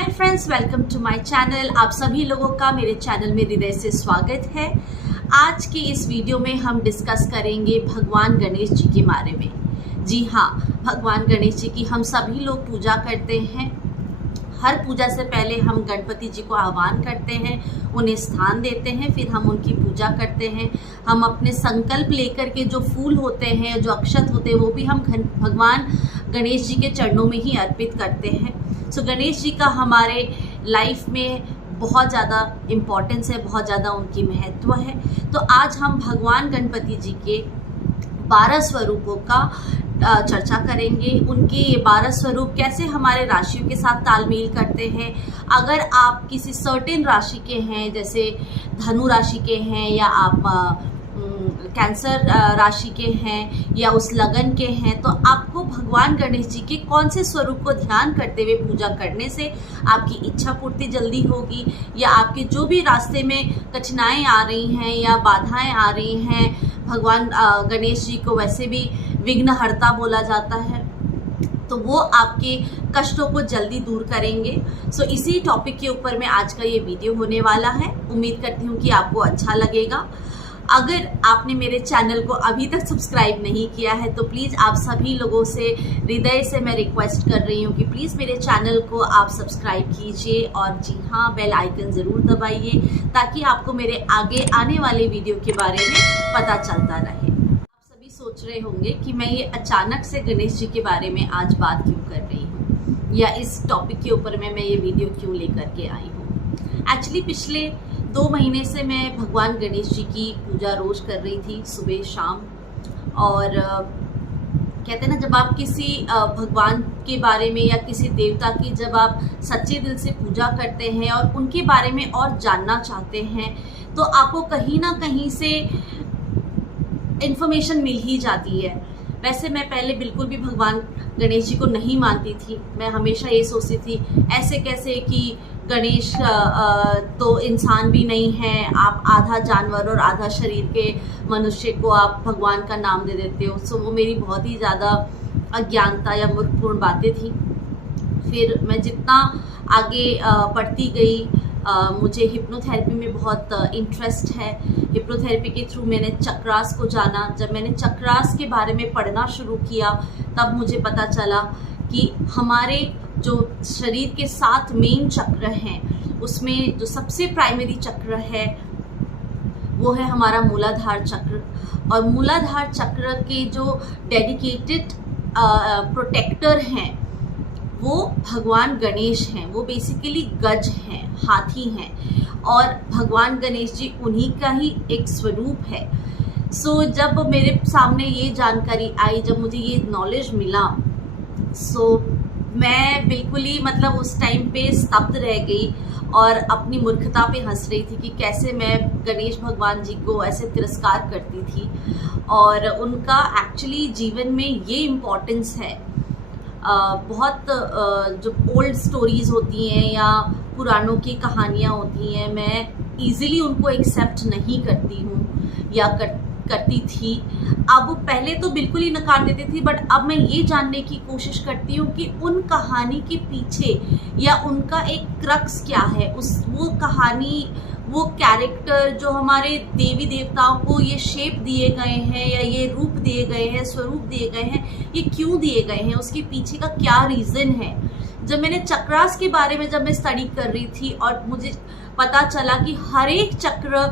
Hi friends, welcome to my channel. आप सभी लोगों का मेरे चैनल में हृदय से स्वागत है। आज की इस वीडियो में हम डिस्कस करेंगे भगवान गणेश जी के बारे में। जी हाँ, भगवान गणेश जी की हम सभी लोग पूजा करते हैं। हर पूजा से पहले हम गणपति जी को आह्वान करते हैं, उन्हें स्थान देते हैं, फिर हम उनकी पूजा करते हैं। हम अपने संकल्प लेकर के जो फूल होते हैं, जो अक्षत होते हैं, वो भी हम भगवान गणेश जी के चरणों में ही अर्पित करते हैं। सो गणेश जी का हमारे लाइफ में बहुत ज़्यादा इम्पोर्टेंस है, बहुत ज़्यादा उनकी महत्व है। तो आज हम भगवान गणपति जी के 12 स्वरूपों का चर्चा करेंगे। उनके ये 12 स्वरूप कैसे हमारे राशियों के साथ तालमेल करते हैं। अगर आप किसी सर्टेन राशि के हैं, जैसे धनु राशि के हैं, या आप कैंसर राशि के हैं, या उस लगन के हैं, तो आपको भगवान गणेश जी के कौन से स्वरूप को ध्यान करते हुए पूजा करने से आपकी इच्छा पूर्ति जल्दी होगी, या आपके जो भी रास्ते में कठिनाइयाँ आ रही हैं या बाधाएं आ रही हैं। भगवान गणेश जी को वैसे भी विघ्नहर्ता बोला जाता है, तो वो आपके कष्टों को जल्दी दूर करेंगे। सो इसी टॉपिक के ऊपर में आज का ये वीडियो होने वाला है। उम्मीद करती हूँ कि आपको अच्छा लगेगा। अगर आपने मेरे चैनल को अभी तक सब्सक्राइब नहीं किया है तो प्लीज़ आप सभी लोगों से हृदय से मैं रिक्वेस्ट कर रही हूँ कि प्लीज़ मेरे चैनल को आप सब्सक्राइब कीजिए, और जी हाँ, बेल आइकन ज़रूर दबाइए ताकि आपको मेरे आगे आने वाले वीडियो के बारे में पता चलता रहे। आप सभी सोच रहे होंगे कि मैं ये अचानक से गणेश जी के बारे में आज बात क्यों कर रही हूँ, या इस टॉपिक के ऊपर में मैं ये वीडियो क्यों लेकर के आई हूँ। एक्चुअली पिछले 2 महीने से मैं भगवान गणेश जी की पूजा रोज़ कर रही थी, सुबह शाम। और कहते हैं ना, जब आप किसी भगवान के बारे में या किसी देवता की जब आप सच्चे दिल से पूजा करते हैं और उनके बारे में और जानना चाहते हैं, तो आपको कहीं ना कहीं से इन्फॉर्मेशन मिल ही जाती है। वैसे मैं पहले बिल्कुल भी भगवान गणेश जी को नहीं मानती थी। मैं हमेशा ये सोचती थी, ऐसे कैसे कि गणेश तो इंसान भी नहीं है, आप आधा जानवर और आधा शरीर के मनुष्य को आप भगवान का नाम दे देते हो। सो वो मेरी बहुत ही ज़्यादा अज्ञानता या मूर्खपूर्ण बातें थी। फिर मैं जितना आगे बढ़ती गई, मुझे हिप्नोथेरेपी में बहुत इंटरेस्ट है। हिप्नोथेरेपी के थ्रू मैंने चक्रास को जाना। जब मैंने चक्रास के बारे में पढ़ना शुरू किया, तब मुझे पता चला कि हमारे जो शरीर के 7 मेन चक्र हैं, उसमें जो सबसे प्राइमरी चक्र है वो है हमारा मूलाधार चक्र। और मूलाधार चक्र के जो डेडिकेटेड प्रोटेक्टर हैं वो भगवान गणेश हैं। वो बेसिकली गज हैं, हाथी हैं, और भगवान गणेश जी उन्हीं का ही एक स्वरूप है। सो जब मेरे सामने ये जानकारी आई, जब मुझे ये नॉलेज मिला, सो मैं बिल्कुल ही उस टाइम पे स्तब्ध रह गई और अपनी मूर्खता पे हंस रही थी कि कैसे मैं गणेश भगवान जी को ऐसे तिरस्कार करती थी। और उनका एक्चुअली जीवन में ये इम्पोर्टेंस है। बहुत जो ओल्ड स्टोरीज़ होती हैं या पुराणों की कहानियाँ होती हैं, मैं ईज़िली उनको एक्सेप्ट नहीं करती हूँ या करती थी। अब पहले तो बिल्कुल ही नकार देती थी, बट अब मैं ये जानने की कोशिश करती हूँ कि उन कहानी के पीछे या उनका एक क्रक्स क्या है। वो कहानी, वो कैरेक्टर जो हमारे देवी देवताओं को ये शेप दिए गए हैं या ये रूप दिए गए हैं, स्वरूप दिए गए हैं, ये क्यों दिए गए हैं, उसके पीछे का क्या रीज़न है। जब मैंने चक्रास के बारे में जब मैं स्टडी कर रही थी, और मुझे पता चला कि हर एक चक्र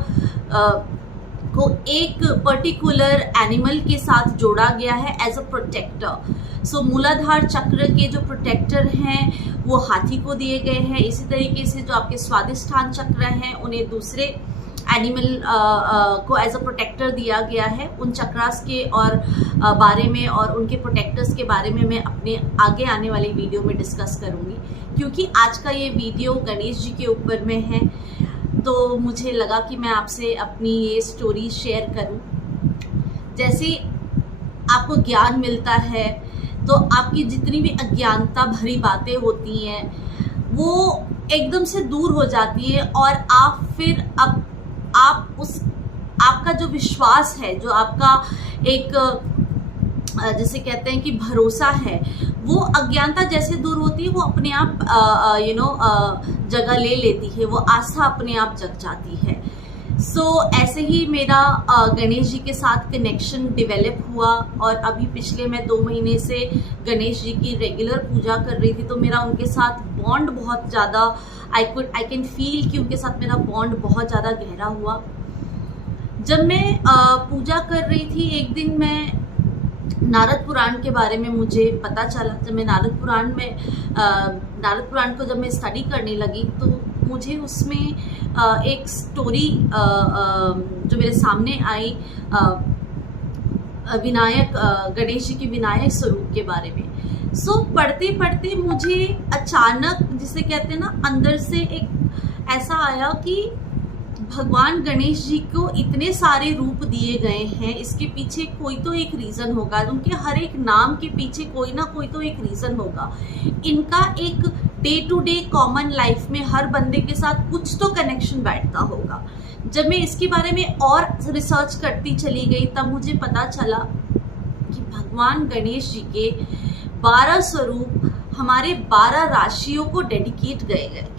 को एक पर्टिकुलर एनिमल के साथ जोड़ा गया है एज अ प्रोटेक्टर। सो मूलाधार चक्र के जो प्रोटेक्टर हैं वो हाथी को दिए गए हैं। इसी तरीके से जो आपके स्वादिष्ठान चक्र हैं, उन्हें दूसरे एनिमल को एज अ प्रोटेक्टर दिया गया है। उन चक्रास के और बारे में और उनके प्रोटेक्टर्स के बारे में मैं अपने आगे आने वाली वीडियो में डिस्कस करूँगी, क्योंकि आज का ये वीडियो गणेश जी के ऊपर में है। तो मुझे लगा कि मैं आपसे अपनी ये स्टोरी शेयर करूं। जैसे आपको ज्ञान मिलता है तो आपकी जितनी भी अज्ञानता भरी बातें होती हैं वो एकदम से दूर हो जाती है, और आप फिर अब आपका जो विश्वास है, जो आपका एक जिसे कहते हैं कि भरोसा है, वो अज्ञानता जैसे दूर होती है, वो अपने आप जगह ले लेती है, वो आस्था अपने आप जग जाती है। ऐसे ही मेरा गणेश जी के साथ कनेक्शन डेवलप हुआ, और अभी पिछले मैं 2 महीने से गणेश जी की रेगुलर पूजा कर रही थी, तो मेरा उनके साथ बॉन्ड बहुत ज़्यादा, आई कैन फील कि उनके साथ मेरा बॉन्ड बहुत ज़्यादा गहरा हुआ। जब मैं पूजा कर रही थी, एक दिन मैं नारद पुराण के बारे में मुझे पता चला। जब मैं नारद पुराण को जब मैं स्टडी करने लगी, तो मुझे उसमें एक स्टोरी जो मेरे सामने आई विनायक गणेश जी के विनायक स्वरूप के बारे में। पढ़ते पढ़ते मुझे अचानक, जिसे कहते हैं ना, अंदर से एक ऐसा आया कि भगवान गणेश जी को इतने सारे रूप दिए गए हैं, इसके पीछे कोई तो एक रीज़न होगा। उनके हर एक नाम के पीछे कोई ना कोई तो एक रीज़न होगा। इनका एक day to day common life में हर बंदे के साथ कुछ तो कनेक्शन बैठता होगा। जब मैं इसके बारे में और रिसर्च करती चली गई, तब मुझे पता चला कि भगवान गणेश जी के 12 स्वरूप हमारे 12 राशियों को डेडिकेट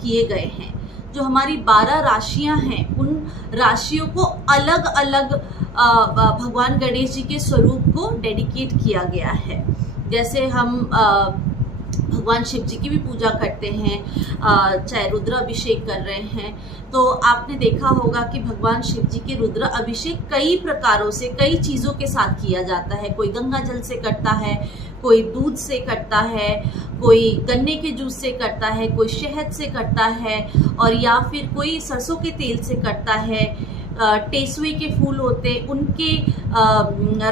किए गए हैं। जो हमारी 12 राशियां हैं, उन राशियों को अलग अलग भगवान गणेश जी के स्वरूप को डेडिकेट किया गया है। जैसे हम भगवान शिव जी की भी पूजा करते हैं, चाहे रुद्र अभिषेक कर रहे हैं, तो आपने देखा होगा कि भगवान शिव जी के रुद्र अभिषेक कई प्रकारों से, कई चीज़ों के साथ किया जाता है। कोई गंगा जल से करता है, कोई दूध से करता है, कोई गन्ने के जूस से करता है, कोई शहद से करता है, और या फिर कोई सरसों के तेल से करता है। टेसुए के फूल होते, उनके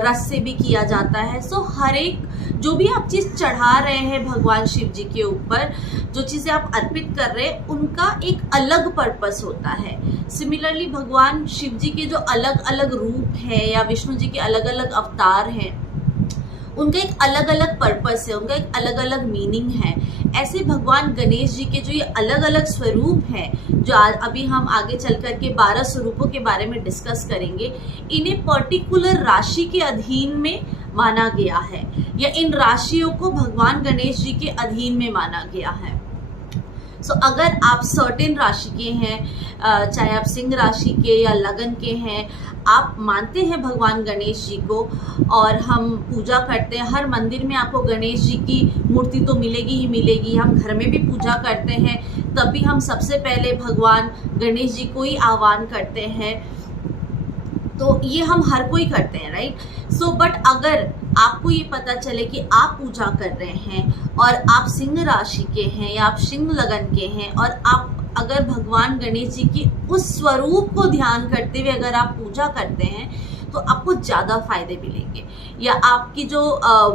रस से भी किया जाता है। हर एक जो भी आप चीज़ चढ़ा रहे हैं भगवान शिव जी के ऊपर, जो चीज़ें आप अर्पित कर रहे हैं, उनका एक अलग पर्पस होता है। सिमिलरली भगवान शिव जी के जो अलग अलग रूप हैं, या विष्णु जी के अलग अलग अवतार हैं, उनका एक अलग अलग पर्पस है, उनका एक अलग अलग मीनिंग है। ऐसे भगवान गणेश जी के जो ये अलग अलग स्वरूप हैं, जो अभी हम आगे चल कर के 12 स्वरूपों के बारे में डिस्कस करेंगे, इन्हें पर्टिकुलर राशि के अधीन में माना गया है, या इन राशियों को भगवान गणेश जी के अधीन में माना गया है। अगर आप सर्टेन राशि के हैं, चाहे आप सिंह राशि के या लगन के हैं, आप मानते हैं भगवान गणेश जी को, और हम पूजा करते हैं, हर मंदिर में आपको गणेश जी की मूर्ति तो मिलेगी ही मिलेगी। हम घर में भी पूजा करते हैं, तभी हम सबसे पहले भगवान गणेश जी को ही आह्वान करते हैं। तो ये हम हर कोई करते हैं, राइट। बट अगर आपको ये पता चले कि आप पूजा कर रहे हैं और आप सिंह राशि के हैं या आप सिंह लगन के हैं, और आप अगर भगवान गणेश जी की उस स्वरूप को ध्यान करते हुए अगर आप पूजा करते हैं, तो आपको ज़्यादा फायदे मिलेंगे, या आपकी जो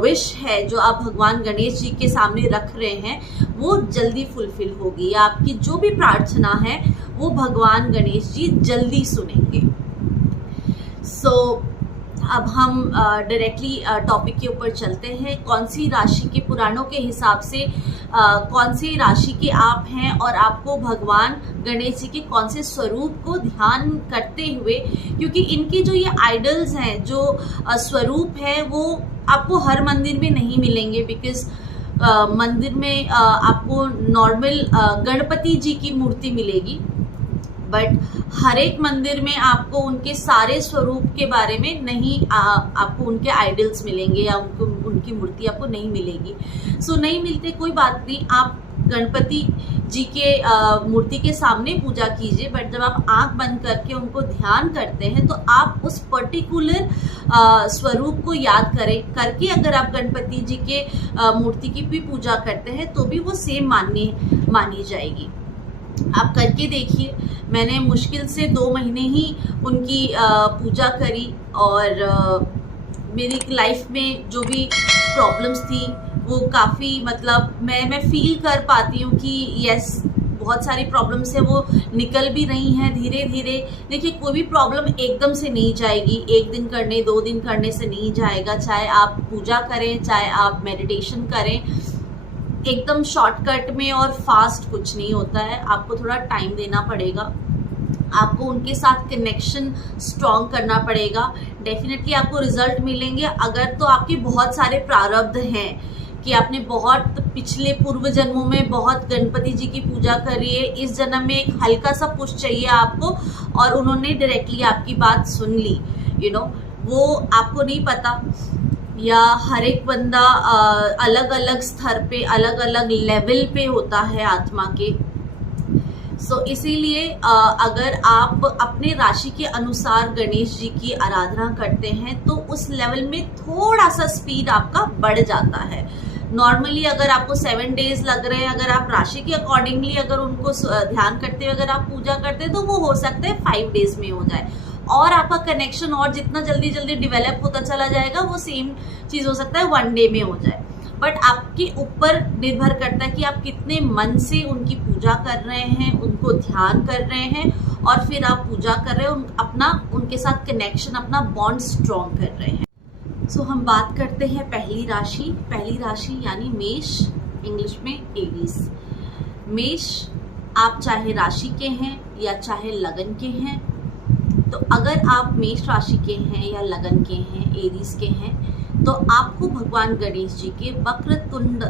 विश है, जो आप भगवान गणेश जी के सामने रख रहे हैं, वो जल्दी फुलफिल होगी, या आपकी जो भी प्रार्थना है वो भगवान गणेश जी जल्दी सुनेंगे। अब हम डायरेक्टली टॉपिक के ऊपर चलते हैं। कौन सी राशि के पुराणों के हिसाब से कौन सी राशि के आप हैं, और आपको भगवान गणेश जी के कौन से स्वरूप को ध्यान करते हुए, क्योंकि इनकी जो ये आइडल्स हैं, जो स्वरूप है, वो आपको हर मंदिर में नहीं मिलेंगे। बिकॉज मंदिर में आपको नॉर्मल गणपति जी की मूर्ति मिलेगी, बट हर एक मंदिर में आपको उनके सारे स्वरूप के बारे में नहीं, आपको उनके आइडल्स मिलेंगे, या उनकी मूर्ति आपको नहीं मिलेगी। नहीं मिलते, कोई बात नहीं, आप गणपति जी के मूर्ति के सामने पूजा कीजिए। बट जब आप आंख बंद करके उनको ध्यान करते हैं, तो आप उस पर्टिकुलर स्वरूप को याद करके अगर आप गणपति जी के मूर्ति की भी पूजा करते हैं, तो भी वो सेम मानी जाएगी। आप करके देखिए। मैंने मुश्किल से 2 महीने ही उनकी पूजा करी, और मेरी लाइफ में जो भी प्रॉब्लम्स थी वो काफ़ी, मतलब मैं फील कर पाती हूँ कि यस, बहुत सारी प्रॉब्लम्स है वो निकल भी रही हैं धीरे धीरे। देखिए, कोई भी प्रॉब्लम एकदम से नहीं जाएगी, 1 दिन करने 2 दिन करने से नहीं जाएगा। चाहे आप पूजा करें, चाहे आप मेडिटेशन करें, एकदम शॉर्टकट में और फास्ट कुछ नहीं होता है। आपको थोड़ा टाइम देना पड़ेगा, आपको उनके साथ कनेक्शन स्ट्रॉन्ग करना पड़ेगा, डेफिनेटली आपको रिजल्ट मिलेंगे। अगर तो आपके बहुत सारे प्रारब्ध हैं कि आपने बहुत पिछले पूर्व जन्मों में बहुत गणपति जी की पूजा करी है, इस जन्म में एक हल्का सा पुश चाहिए आपको और उन्होंने डायरेक्टली आपकी बात सुन ली, वो आपको नहीं पता, या हर एक बंदा अलग अलग स्तर पे अलग अलग लेवल पे होता है आत्मा के। इसीलिए अगर आप अपने राशि के अनुसार गणेश जी की आराधना करते हैं तो उस लेवल में थोड़ा सा स्पीड आपका बढ़ जाता है। नॉर्मली अगर आपको 7 डेज लग रहे हैं, अगर आप राशि के अकॉर्डिंगली अगर उनको ध्यान करते हुए अगर आप पूजा करते हैं तो वो हो सकता है 5 डेज में हो जाए, और आपका कनेक्शन और जितना जल्दी जल्दी डेवलप होता चला जाएगा वो सेम चीज़ हो सकता है 1 डे में हो जाए। बट आपके ऊपर निर्भर करता है कि आप कितने मन से उनकी पूजा कर रहे हैं, उनको ध्यान कर रहे हैं और फिर आप पूजा कर रहे हैं, अपना उनके साथ कनेक्शन, अपना बॉन्ड स्ट्रॉन्ग कर रहे हैं। हम बात करते हैं पहली राशि यानी मेष, इंग्लिश में एरीज। मेष, आप चाहे राशि के हैं या चाहे लगन के हैं, तो अगर आप मेष राशि के हैं या लगन के हैं, एरीज के हैं, तो आपको भगवान गणेश जी के वक्रतुंड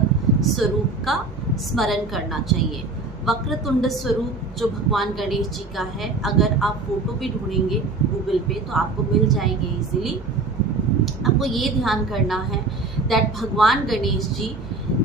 स्वरूप का स्मरण करना चाहिए। वक्रतुंड स्वरूप जो भगवान गणेश जी का है, अगर आप फोटो भी ढूंढेंगे गूगल पे तो आपको मिल जाएंगे इजीली। आपको ये ध्यान करना है दैट भगवान गणेश जी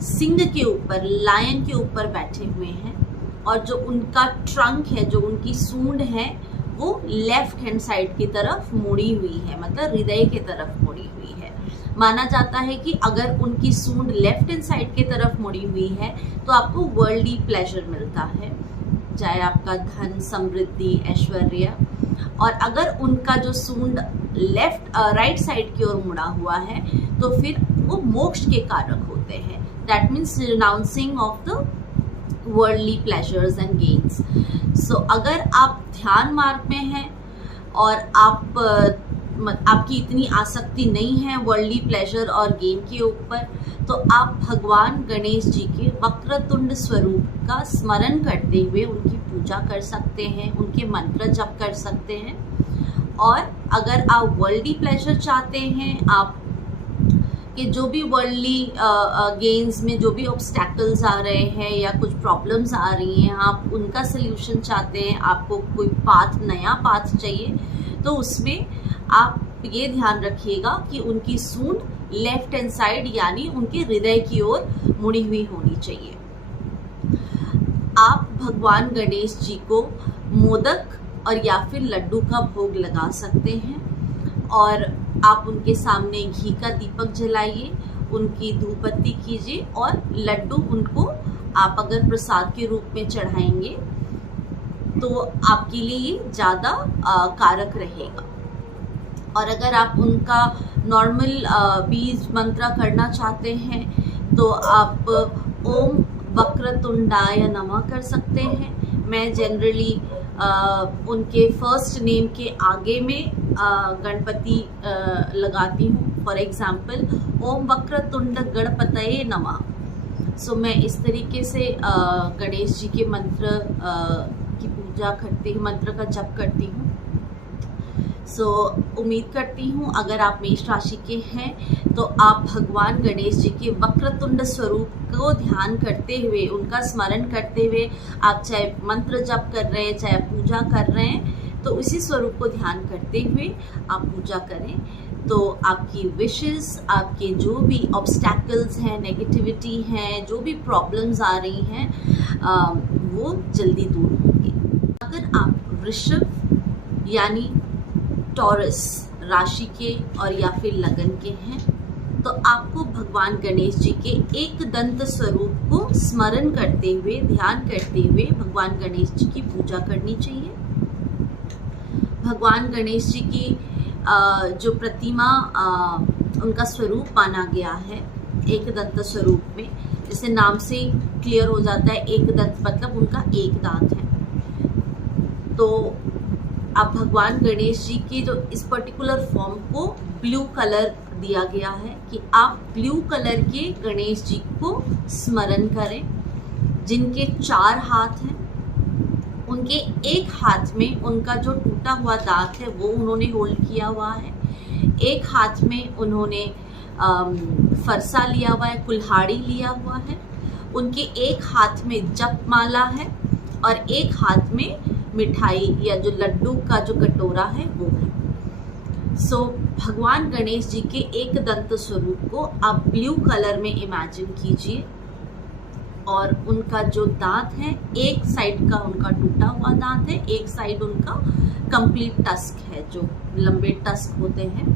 सिंह के ऊपर, लायन के ऊपर बैठे हुए हैं और जो उनका ट्रंक है, जो उनकी सूंड है, वो लेफ्ट हैंड साइड की तरफ मुड़ी हुई है, मतलब हृदय की तरफ मुड़ी हुई है। माना जाता है कि अगर उनकी सूंड लेफ्ट हैंड साइड की तरफ मुड़ी हुई है तो आपको वर्ल्डली प्लेजर मिलता है, चाहे आपका धन, समृद्धि, ऐश्वर्य। और अगर उनका जो सूंड राइट साइड की ओर मुड़ा हुआ है तो फिर वो मोक्ष के कारक होते हैं। That means renouncing of the worldly pleasures and gains. अगर आप ध्यान मार्ग में हैं और आपकी इतनी आसक्ति नहीं है वर्ल्डली प्लेजर और गेन के ऊपर, तो आप भगवान गणेश जी के वक्रतुंड स्वरूप का स्मरण करते हुए उनकी पूजा कर सकते हैं, उनके मंत्र जप कर सकते हैं। और अगर आप वर्ल्डली प्लेजर चाहते हैं, आप कि जो भी वर्ल्डली गेन्स में जो भी ऑब्स्टैकल्स आ रहे हैं या कुछ प्रॉब्लम्स आ रही हैं, आप उनका सल्यूशन चाहते हैं, आपको कोई नया पाथ चाहिए, तो उसमें आप ये ध्यान रखिएगा कि उनकी सूंड लेफ्ट हैंड साइड यानी उनके हृदय की ओर मुड़ी हुई होनी चाहिए। आप भगवान गणेश जी को मोदक और या फिर लड्डू का भोग लगा सकते हैं और आप उनके सामने घी का दीपक जलाइए, उनकी धूप बत्ती कीजिए और लड्डू उनको आप अगर प्रसाद के रूप में चढ़ाएंगे तो आपके लिए ये ज़्यादा कारक रहेगा। और अगर आप उनका नॉर्मल बीज मंत्र करना चाहते हैं तो आप ओम वक्रतुंडाय नमः कर सकते हैं। मैं जनरली उनके फर्स्ट नेम के आगे में गणपति लगाती हूँ। फॉर एग्जाम्पल ओम वक्रतुंड गणपतये नमः। मैं इस तरीके से गणेश जी के मंत्र की पूजा करती हूँ, मंत्र का जप करती हूँ। उम्मीद करती हूँ अगर आप मेष राशि के हैं तो आप भगवान गणेश जी के वक्रतुंड स्वरूप को ध्यान करते हुए, उनका स्मरण करते हुए, आप चाहे मंत्र जप कर रहे हैं, चाहे पूजा कर रहे हैं, तो उसी स्वरूप को ध्यान करते हुए आप पूजा करें तो आपकी विशेस, आपके जो भी ऑब्स्टैकल्स हैं, नेगेटिविटी हैं, जो भी प्रॉब्लम्स आ रही हैं, वो जल्दी दूर होंगे। अगर आप वृषभ यानी टॉरस राशि के और या फिर लगन के हैं तो आपको भगवान गणेश जी के एक दंत स्वरूप को स्मरण करते हुए, ध्यान करते हुए भगवान गणेश जी की पूजा करनी चाहिए। भगवान गणेश जी की जो प्रतिमा, उनका स्वरूप माना गया है एक दंत स्वरूप में, जैसे नाम से क्लियर हो जाता है, एक दंत मतलब उनका एक दांत है। तो आप भगवान गणेश जी की जो इस पर्टिकुलर फॉर्म को ब्लू कलर दिया गया है कि आप ब्लू कलर के गणेश जी को स्मरण करें, जिनके 4 हाथ हैं। उनके एक हाथ में उनका जो टूटा हुआ दांत है वो उन्होंने होल्ड किया हुआ है, एक हाथ में उन्होंने फरसा लिया हुआ है, कुल्हाड़ी लिया हुआ है, उनके एक हाथ में जप माला है और एक हाथ में मिठाई या जो लड्डू का जो कटोरा है वो है। सो भगवान गणेश जी के एक दंत स्वरूप को आप ब्लू कलर में इमेजिन कीजिए और उनका जो दांत है, एक साइड का उनका टूटा हुआ दांत है, एक साइड उनका कंप्लीट टस्क है, जो लंबे टस्क होते हैं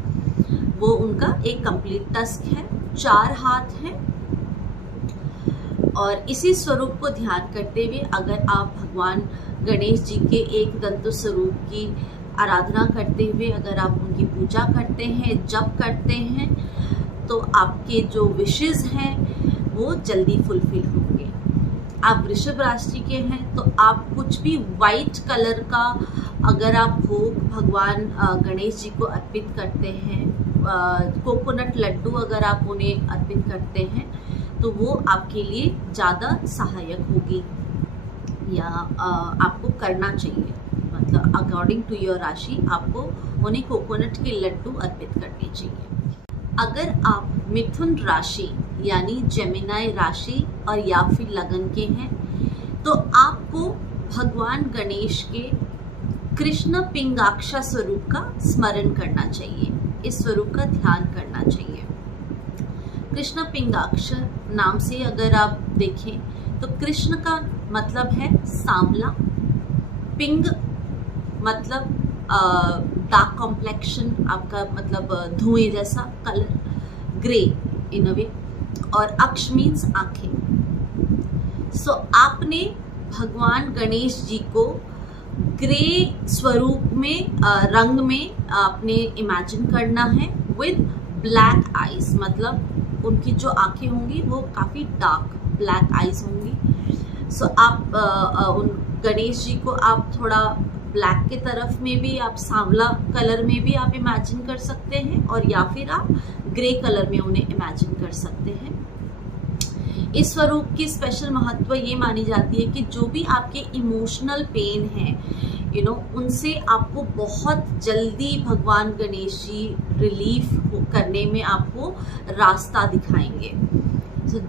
वो उनका एक कंप्लीट टस्क है। 4 हाथ हैं और इसी स्वरूप को ध्यान करते हुए अगर आप भगवान गणेश जी के एक दंत स्वरूप की आराधना करते हुए अगर आप उनकी पूजा करते हैं, जप करते हैं, तो आपके जो विशेस हैं वो जल्दी फुलफिल होंगे। आप वृषभ राशि के हैं तो आप कुछ भी वाइट कलर का अगर आप भोग भगवान गणेश जी को अर्पित करते हैं, कोकोनट लड्डू अगर आप उन्हें अर्पित करते हैं तो वो आपके लिए ज़्यादा सहायक होगी या आपको करना चाहिए। मतलब अकॉर्डिंग टू योर राशि आपको उन्हें कोकोनट के लड्डू अर्पित करने चाहिए। अगर आप मिथुन राशि यानी जेमिनाई राशि और या फिर लगन के हैं तो आपको भगवान गणेश के कृष्ण पिंगाक्षा स्वरूप का स्मरण करना चाहिए, इस स्वरूप का ध्यान करना चाहिए। कृष्ण पिंगाक्ष नाम से अगर आप देखें तो कृष्ण का मतलब है सांवला, पिंग मतलब डार्क कॉम्प्लेक्शन, आपका मतलब धुएं जैसा कलर, ग्रे इन अ वे, और अक्ष मीन्स आंखें। सो आपने भगवान गणेश जी को ग्रे स्वरूप में रंग में आपने इमेजिन करना है विद ब्लैक आईज, मतलब उनकी जो आंखें होंगी वो काफ़ी डार्क ब्लैक आईज होंगी। सो आप उन गणेश जी को आप थोड़ा ब्लैक के तरफ में भी, आप सांवला कलर में भी आप इमेजिन कर सकते हैं और या फिर आप ग्रे कलर में उन्हें इमेजिन कर सकते हैं। इस स्वरूप की स्पेशल महत्व ये मानी जाती है कि जो भी आपके इमोशनल पेन है उनसे आपको बहुत जल्दी भगवान गणेश जी रिलीफ करने में आपको रास्ता दिखाएंगे।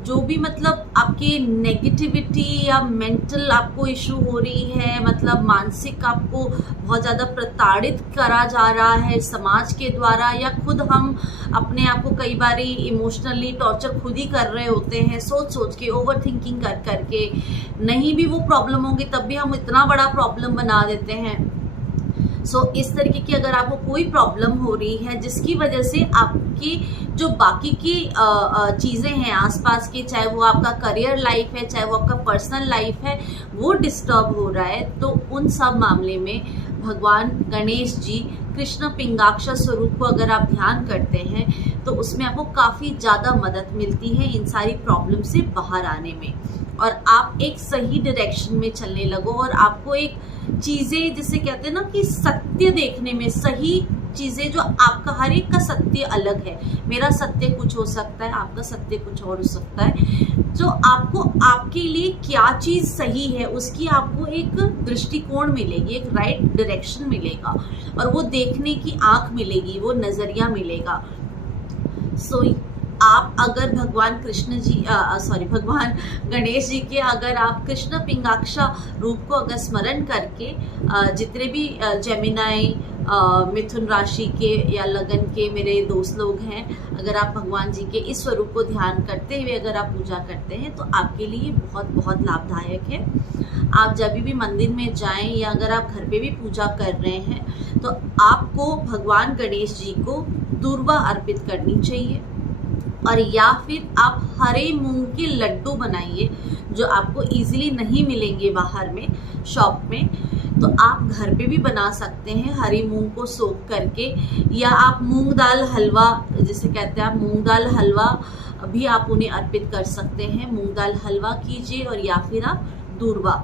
जो भी मतलब आपके नेगेटिविटी या मेंटल आपको इशू हो रही है, मतलब मानसिक आपको बहुत ज़्यादा प्रताड़ित करा जा रहा है समाज के द्वारा, या खुद हम अपने आप को कई बार इमोशनली टॉर्चर खुद ही कर रहे होते हैं, सोच के ओवर थिंकिंग कर करके, नहीं भी वो प्रॉब्लम होगी तब भी हम इतना बड़ा प्रॉब्लम बना देते हैं। इस तरीके की अगर आपको कोई प्रॉब्लम हो रही है जिसकी वजह से आपकी जो बाकी की चीज़ें हैं आसपास की, चाहे वो आपका करियर लाइफ है, चाहे वो आपका पर्सनल लाइफ है, वो डिस्टर्ब हो रहा है, तो उन सब मामले में भगवान गणेश जी कृष्ण पिंगाक्षा स्वरूप को अगर आप ध्यान करते हैं तो उसमें आपको काफ़ी ज़्यादा मदद मिलती है इन सारी प्रॉब्लम से बाहर आने में, और आप एक सही डायरेक्शन में चलने लगो और आपको एक चीज़ें जिसे कहते हैं ना कि सत्य देखने में, सही चीज़ें, जो आपका हर एक का सत्य अलग है, मेरा सत्य कुछ हो सकता है, आपका सत्य कुछ और हो सकता है, जो आपको आपके लिए क्या चीज़ सही है उसकी आपको एक दृष्टिकोण मिलेगी, एक राइट डायरेक्शन मिलेगा और वो देखने की आँख मिलेगी, वो नज़रिया मिलेगा। आप अगर भगवान भगवान गणेश जी के अगर आप कृष्ण पिंगाक्षा रूप को अगर स्मरण करके जितने भी जेमिनाई मिथुन राशि के या लगन के मेरे दोस्त लोग हैं, अगर आप भगवान जी के इस स्वरूप को ध्यान करते हुए अगर आप पूजा करते हैं तो आपके लिए बहुत बहुत लाभदायक है। आप जब भी मंदिर में जाएं या अगर आप घर पे भी पूजा कर रहे हैं तो आपको भगवान गणेश जी को दूर्वा अर्पित करनी चाहिए, और या फिर आप हरे मूंग के लड्डू बनाइए जो आपको इजीली नहीं मिलेंगे बाहर में शॉप में, तो आप घर पे भी बना सकते हैं हरी मूंग को सोख करके, या आप मूंग दाल हलवा जिसे कहते हैं, आप मूंग दाल हलवा भी आप उन्हें अर्पित कर सकते हैं। मूंग दाल हलवा कीजिए और या फिर आप दूर्वा,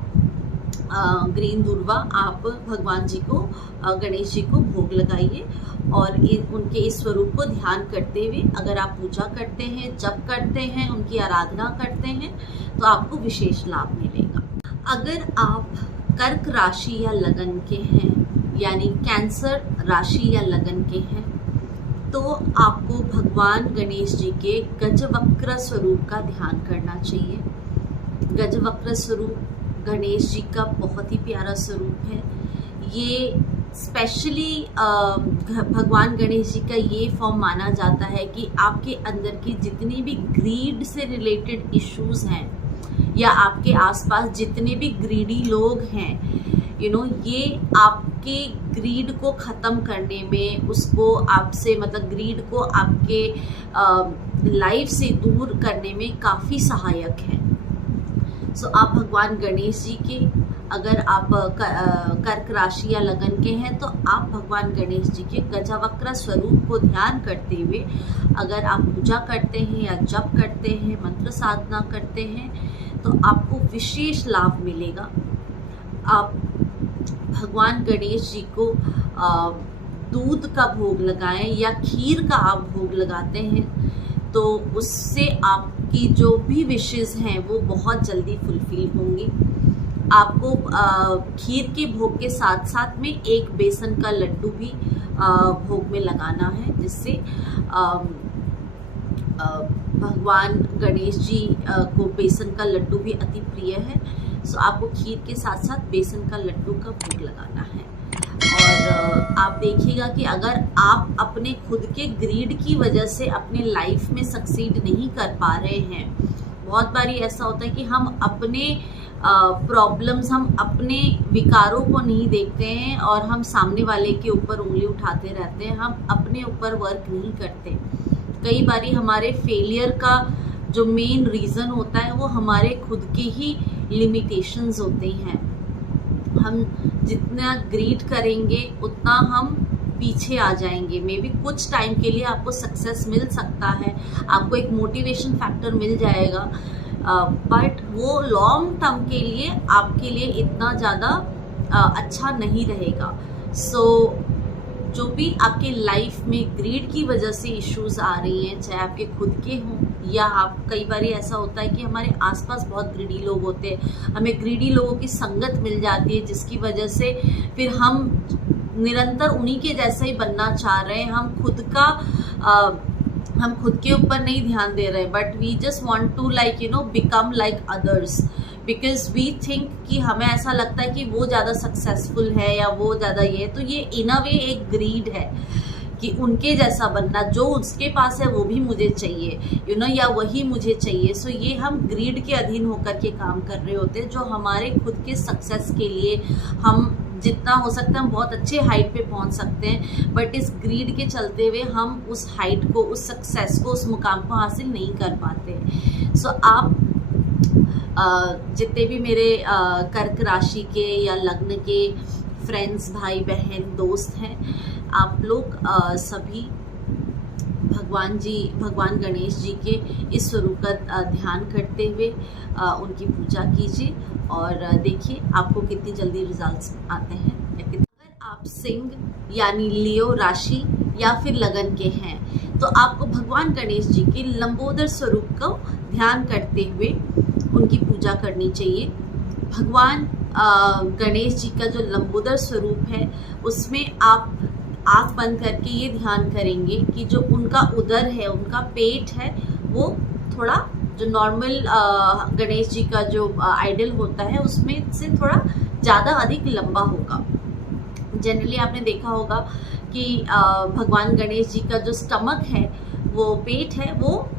ग्रीन दूर्वा आप भगवान जी को, गणेश जी को भोग लगाइए और उनके इस स्वरूप को ध्यान करते हुए अगर आप पूजा करते हैं, जप करते हैं, उनकी आराधना करते हैं तो आपको विशेष लाभ मिलेगा। अगर आप कर्क राशि या लगन के हैं यानी कैंसर राशि या लगन के हैं तो आपको भगवान गणेश जी के गजवक्र स्वरूप का ध्यान करना चाहिए। गजवक्र स्वरूप गणेश जी का बहुत ही प्यारा स्वरूप है। ये स्पेशली भगवान गणेश जी का ये फॉर्म माना जाता है कि आपके अंदर की जितनी भी ग्रीड से रिलेटेड इश्यूज हैं या आपके आसपास जितने भी ग्रीडी लोग हैं, ये आपके ग्रीड को ख़त्म करने में, उसको आपसे मतलब ग्रीड को आपके लाइफ से दूर करने में काफ़ी सहायक है। सो आप भगवान गणेश जी के, अगर आप कर्क राशि या लगन के हैं तो आप भगवान गणेश जी के गजवक्र स्वरूप को ध्यान करते हुए अगर आप पूजा करते हैं या जप करते हैं, मंत्र साधना करते हैं तो आपको विशेष लाभ मिलेगा। आप भगवान गणेश जी को दूध का भोग लगाएं या खीर का आप भोग लगाते हैं तो उससे आपकी जो भी विशेष हैं वो बहुत जल्दी फुलफिल होंगी। आपको खीर के भोग के साथ साथ में एक बेसन का लड्डू भी भोग में लगाना है, जिससे भगवान गणेश जी को बेसन का लड्डू भी अति प्रिय है। सो आपको खीर के साथ साथ बेसन का लड्डू का भोग लगाना है। और आप देखिएगा कि अगर आप अपने खुद के ग्रीड की वजह से अपने लाइफ में सक्सीड नहीं कर पा रहे हैं, बहुत बारी ऐसा होता है कि हम अपने प्रॉब्लम्स, हम अपने विकारों को नहीं देखते हैं और हम सामने वाले के ऊपर उंगली उठाते रहते हैं, हम अपने ऊपर वर्क नहीं करते। कई बारी हमारे फेलियर का जो मेन रीज़न होता है वो हमारे खुद के ही लिमिटेशंस होते हैं। हम जितना ग्रीड करेंगे उतना हम पीछे आ जाएंगे। मे बी कुछ टाइम के लिए आपको सक्सेस मिल सकता है, आपको एक मोटिवेशन फैक्टर मिल जाएगा, बट वो लॉन्ग टर्म के लिए आपके लिए इतना ज़्यादा अच्छा नहीं रहेगा। सो जो भी आपके लाइफ में ग्रीड की वजह से इश्यूज आ रही हैं, चाहे आपके खुद के हों या आप, कई बार ऐसा होता है कि हमारे आसपास बहुत ग्रीडी लोग होते हैं, हमें ग्रीडी लोगों की संगत मिल जाती है जिसकी वजह से फिर हम निरंतर उन्हीं के जैसा ही बनना चाह रहे हैं। हम खुद के ऊपर नहीं ध्यान दे रहे, but we just want to become like others, because we think कि हमें ऐसा लगता है कि वो ज़्यादा सक्सेसफुल है या वो ज़्यादा ये, तो ये इन अ वे एक ग्रीड है कि उनके जैसा बनना, जो उसके पास है वो भी मुझे चाहिए, या वही मुझे चाहिए। सो ये हम ग्रीड के अधीन होकर के काम कर रहे होते हैं, जो हमारे खुद के सक्सेस के लिए हम जितना हो सकता है हम बहुत अच्छे हाइट पे पहुंच सकते हैं, बट इस ग्रीड के चलते हुए हम उस हाइट को, उस सक्सेस को, उस मुकाम को हासिल नहीं कर पाते। सो आप जितने भी मेरे कर्क राशि के या लग्न के फ्रेंड्स, भाई बहन, दोस्त हैं, आप लोग सभी भगवान गणेश जी के इस स्वरूप का ध्यान करते हुए उनकी पूजा कीजिए और देखिए आपको कितनी जल्दी रिजल्ट्स आते हैं। अगर आप सिंह यानी लियो राशि या फिर लगन के हैं तो आपको भगवान गणेश जी के लंबोदर स्वरूप को ध्यान करते हुए उनकी पूजा करनी चाहिए। भगवान गणेश जी का जो लंबोदर स्वरूप है उसमें आप आँख बंद करके ये ध्यान करेंगे कि जो उनका उदर है, उनका पेट है, वो थोड़ा जो नॉर्मल गणेश जी का जो आइडल होता है उसमें से थोड़ा ज़्यादा अधिक लंबा होगा। जनरली आपने देखा होगा कि भगवान गणेश जी का जो स्टमक है, वो पेट है, वो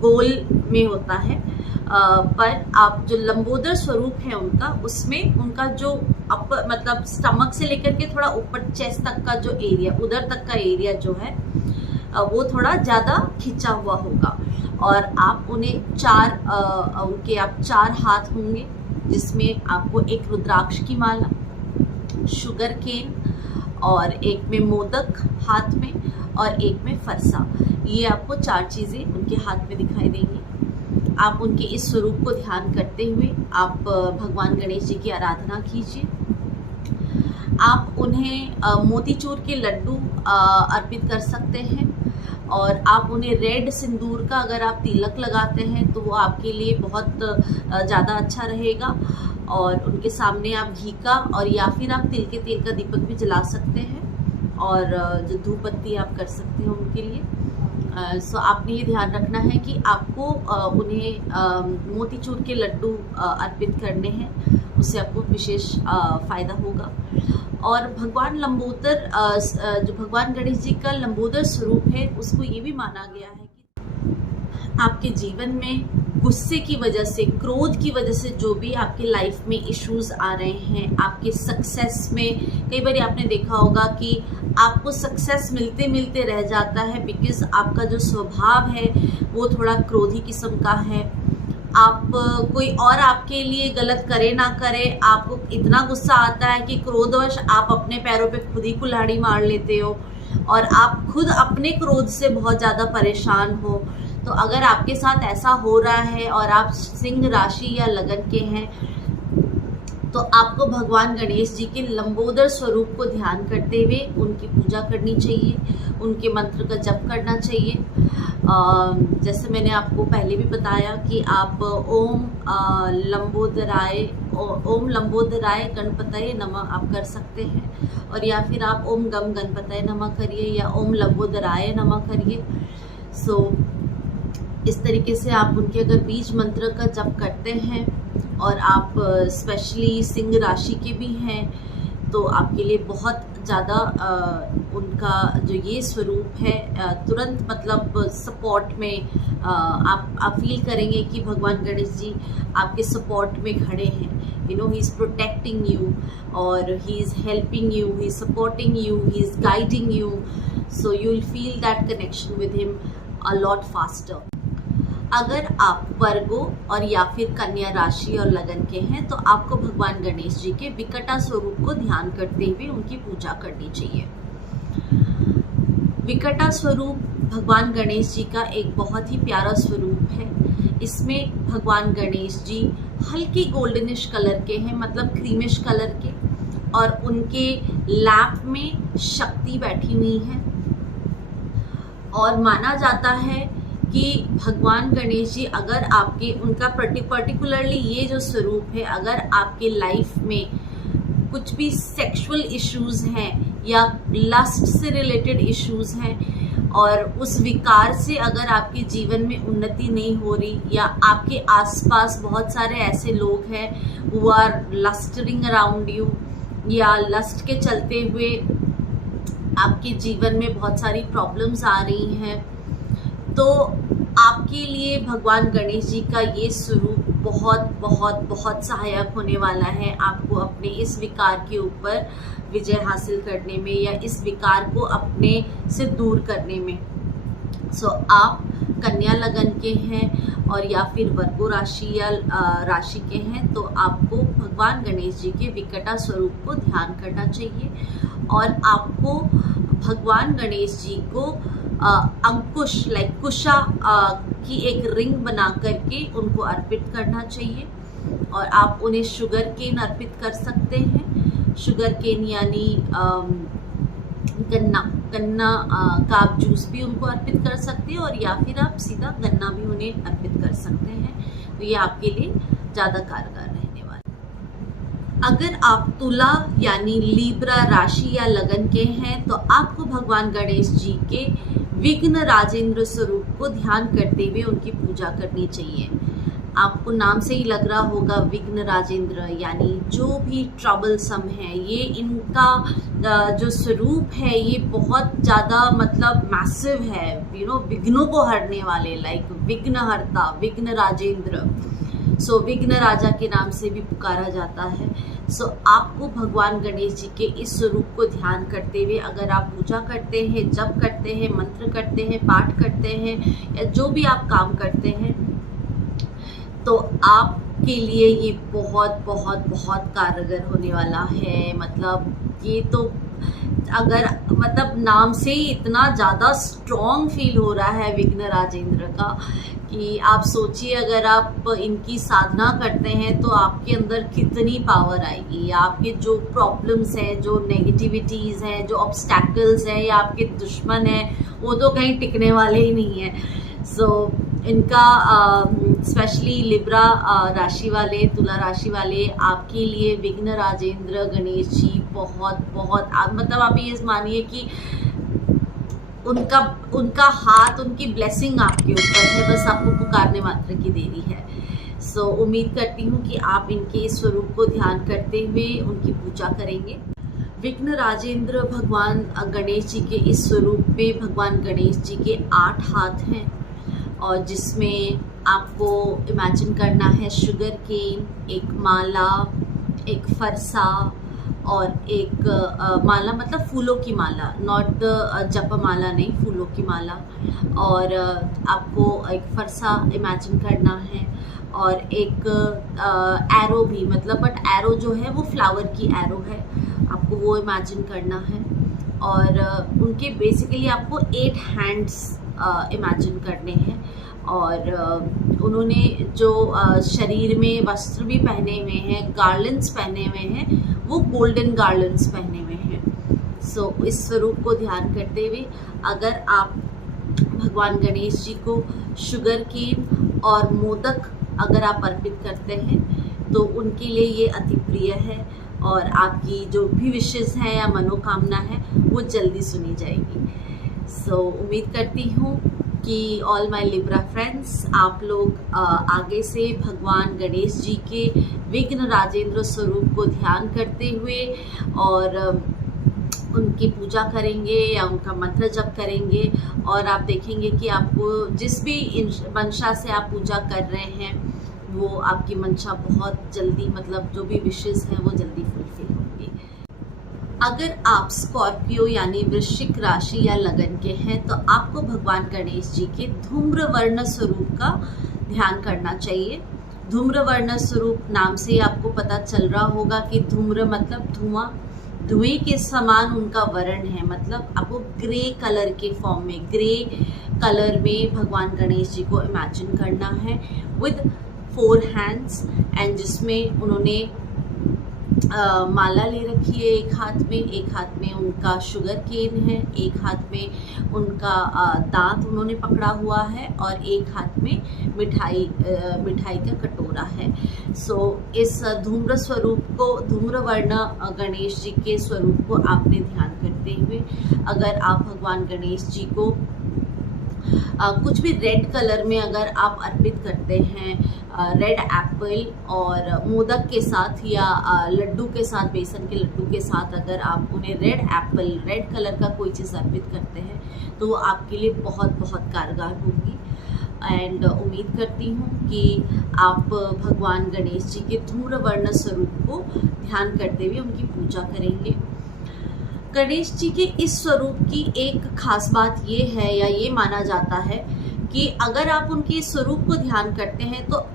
गोल में होता है, पर आप जो लंबोदर स्वरूप है उनका, उसमें उनका जो अपर मतलब स्टमक से लेकर के थोड़ा ऊपर चेस्ट तक का जो एरिया, उधर तक का एरिया जो है वो थोड़ा ज़्यादा खिंचा हुआ होगा। और आप उन्हें उनके आप 4 हाथ होंगे, जिसमें आपको एक रुद्राक्ष की माला, शुगर केन और एक में मोदक हाथ में और एक में फरसा, ये आपको 4 चीज़ें उनके हाथ में दिखाई देंगी। आप उनके इस स्वरूप को ध्यान करते हुए आप भगवान गणेश जी की आराधना कीजिए। आप उन्हें मोतीचूर के लड्डू अर्पित कर सकते हैं और आप उन्हें रेड सिंदूर का अगर आप तिलक लगाते हैं तो वो आपके लिए बहुत ज़्यादा अच्छा रहेगा। और उनके सामने आप घी का और या फिर आप तिल के तेल का दीपक भी जला सकते हैं। और जो धूप बत्ती आप कर सकते हैं उनके लिए। सो आपने ये ध्यान रखना है कि आपको उन्हें मोतीचूर के लड्डू अर्पित करने हैं, उससे आपको विशेष फ़ायदा होगा। और भगवान लंबोदर जो भगवान गणेश जी का लंबोदर स्वरूप है, उसको ये भी माना गया है कि आपके जीवन में गुस्से की वजह से, क्रोध की वजह से जो भी आपके लाइफ में इश्यूज आ रहे हैं, आपके सक्सेस में कई बार आपने देखा होगा कि आपको सक्सेस मिलते मिलते रह जाता है, बिकॉज आपका जो स्वभाव है वो थोड़ा क्रोधी किस्म का है। आप कोई और आपके लिए गलत करे ना करे, आपको इतना गुस्सा आता है कि क्रोधवश आप अपने पैरों पे खुद ही कुल्हाड़ी मार लेते हो और आप खुद अपने क्रोध से बहुत ज़्यादा परेशान हो। तो अगर आपके साथ ऐसा हो रहा है और आप सिंह राशि या लगन के हैं, तो आपको भगवान गणेश जी के लंबोदर स्वरूप को ध्यान करते हुए उनकी पूजा करनी चाहिए, उनके मंत्र का जप करना चाहिए। जैसे मैंने आपको पहले भी बताया कि आप ओम लंबोदराय गणपतये नमः आप कर सकते हैं, और या फिर आप ओम गम गणपतये नमः करिए या ओम लंबोदराय नमः करिए। सो इस तरीके से आप उनके अगर बीज मंत्र का जप करते हैं और आप स्पेशली सिंह राशि के भी हैं, तो आपके लिए बहुत ज़्यादा उनका जो ये स्वरूप है तुरंत मतलब सपोर्ट में आप फील करेंगे कि भगवान गणेश जी आपके सपोर्ट में खड़े हैं। You know, he is protecting you और he is helping you, he is supporting you, he is guiding you. So you will feel that connection with him a lot faster. अगर आप वर्गो और या फिर कन्या राशि और लगन के हैं, तो आपको भगवान गणेश जी के विकटा स्वरूप को ध्यान करते हुए उनकी पूजा करनी चाहिए। विकटा स्वरूप भगवान गणेश जी का एक बहुत ही प्यारा स्वरूप है। इसमें भगवान गणेश जी हल्की गोल्डनिश कलर के हैं, मतलब क्रीमिश कलर के, और उनके लैप में शक्ति बैठी हुई है। और माना जाता है कि भगवान गणेश जी अगर आपके उनका पर्टिकुलरली ये जो स्वरूप है, अगर आपके लाइफ में कुछ भी सेक्सुअल इश्यूज हैं या लस्ट से रिलेटेड इश्यूज हैं और उस विकार से अगर आपके जीवन में उन्नति नहीं हो रही, या आपके आसपास बहुत सारे ऐसे लोग हैं हु आर लस्टरिंग अराउंड यू, या लस्ट के चलते हुए आपके जीवन में बहुत सारी प्रॉब्लम्स आ रही हैं, तो आपके लिए भगवान गणेश जी का ये स्वरूप बहुत बहुत बहुत सहायक होने वाला है आपको अपने इस विकार के ऊपर विजय हासिल करने में या इस विकार को अपने से दूर करने में। सो आप कन्या लगन के हैं और या फिर वर्गो राशि या राशि के हैं, तो आपको भगवान गणेश जी के विकटा स्वरूप को ध्यान करना चाहिए और आपको भगवान गणेश जी को अंकुश लाइक कुशा की एक रिंग बना करके उनको अर्पित करना चाहिए। और आप उन्हें शुगर केन अर्पित कर सकते हैं। शुगर केन यानी गन्ना का आप जूस भी उनको अर्पित कर सकते हैं, और या फिर आप सीधा गन्ना भी उन्हें अर्पित कर सकते हैं। तो ये आपके लिए ज़्यादा कारगर रहने वाला। अगर आप तुला यानी लीब्रा राशि या लगन के हैं, तो आपको भगवान गणेश जी के विघ्न राजेंद्र स्वरूप को ध्यान करते हुए उनकी पूजा करनी चाहिए। आपको नाम से ही लग रहा होगा विघ्न राजेंद्र, यानी जो भी ट्रबलसम है, ये इनका जो स्वरूप है ये बहुत ज़्यादा मतलब मैसिव है, यू नो, विघ्नों को हरने वाले, लाइक विघ्नहर्ता, विघ्न राजेंद्र। सो विघ्न राजा के नाम से भी पुकारा जाता है। सो आपको भगवान गणेश जी के इस स्वरूप को ध्यान करते हुए अगर आप पूजा करते हैं, जप करते हैं, मंत्र करते हैं, पाठ करते हैं, या जो भी आप काम करते हैं, तो आपके लिए ये बहुत बहुत बहुत कारगर होने वाला है। मतलब ये तो अगर मतलब नाम से ही इतना ज़्यादा स्ट्रॉन्ग फील हो रहा है विघ्न राजेंद्र का, कि आप सोचिए अगर आप इनकी साधना करते हैं तो आपके अंदर कितनी पावर आएगी। आपके जो प्रॉब्लम्स हैं, जो नेगेटिविटीज़ हैं, जो ऑब्स्टैकल्स हैं, या आपके दुश्मन हैं, वो तो कहीं टिकने वाले ही नहीं हैं। सो इनका स्पेशली लिब्रा राशि वाले, तुला राशि वाले, आपके लिए विघ्न राजेंद्र गणेश जी बहुत बहुत मतलब आप ये मानिए कि उनका हाथ, उनकी ब्लेसिंग आपके ऊपर है, बस आपको पुकारने मात्र की देरी है। सो उम्मीद करती हूँ कि आप इनके इस स्वरूप को ध्यान करते हुए उनकी पूजा करेंगे। विघ्न राजेंद्र भगवान गणेश जी के इस स्वरूप पे भगवान गणेश जी के 8 हाथ हैं, और जिसमें आपको इमेजिन करना है शुगर केन, एक माला, एक फरसा और एक माला, मतलब फूलों की माला, नॉट द जपमाला नहीं, फूलों की माला। और आपको एक फरसा इमेजिन करना है और एक एरो भी, मतलब बट एरो जो है वो फ्लावर की एरो है, आपको वो इमेजिन करना है। और उनके बेसिकली आपको 8 हैंड्स इमेजिन करने हैं, और उन्होंने जो शरीर में वस्त्र भी पहने हुए हैं, गार्लेंड्स पहने हुए हैं, वो गोल्डन गार्लेंड्स पहने हुए हैं। सो इस स्वरूप को ध्यान करते हुए अगर आप भगवान गणेश जी को शुगर केन और मोदक अगर आप अर्पित करते हैं तो उनके लिए ये अति प्रिय है, और आपकी जो भी विशेष हैं या मनोकामना है वो जल्दी सुनी जाएगी। सो उम्मीद करती हूँ कि ऑल माय लिब्रा फ्रेंड्स, आप लोग आगे से भगवान गणेश जी के विघ्न राजेंद्र स्वरूप को ध्यान करते हुए और उनकी पूजा करेंगे या उनका मंत्र जप करेंगे, और आप देखेंगे कि आपको जिस भी मंशा से आप पूजा कर रहे हैं वो आपकी मंशा बहुत जल्दी, मतलब जो भी विशेष हैं वो जल्दी फुलफिल होंगी। अगर आप स्कॉर्पियो यानी वृश्चिक राशि या लगन के हैं तो आपको भगवान गणेश जी के धूम्रवर्ण स्वरूप का ध्यान करना चाहिए। धूम्रवर्ण स्वरूप नाम से आपको पता चल रहा होगा कि धूम्र मतलब धुआं, धुएं के समान उनका वर्ण है, मतलब आपको ग्रे कलर के फॉर्म में, ग्रे कलर में भगवान गणेश जी को इमेजिन करना है विद 4 हैंड्स, एंड जिसमें उन्होंने माला ले रखी है एक हाथ में उनका शुगर केन है, एक हाथ में उनका दांत उन्होंने पकड़ा हुआ है, और एक हाथ में मिठाई का कटोरा है। सो इस धूम्र स्वरूप को, धूम्रवर्ण गणेश जी के स्वरूप को आपने ध्यान करते हुए अगर आप भगवान गणेश जी को कुछ भी रेड कलर में अगर आप अर्पित करते हैं, रेड एप्पल और मोदक के साथ या लड्डू के साथ, बेसन के लड्डू के साथ अगर आप उन्हें रेड एप्पल, रेड कलर का कोई चीज़ अर्पित करते हैं तो वो आपके लिए बहुत बहुत कारगर होगी। एंड उम्मीद करती हूँ कि आप भगवान गणेश जी के धूम्रवर्ण स्वरूप को ध्यान करते हुए उनकी पूजा करेंगे। गणेश जी के इस स्वरूप की एक खास बात ये है, या ये माना जाता है कि अगर आप उनके इस स्वरूप को ध्यान करते हैं तो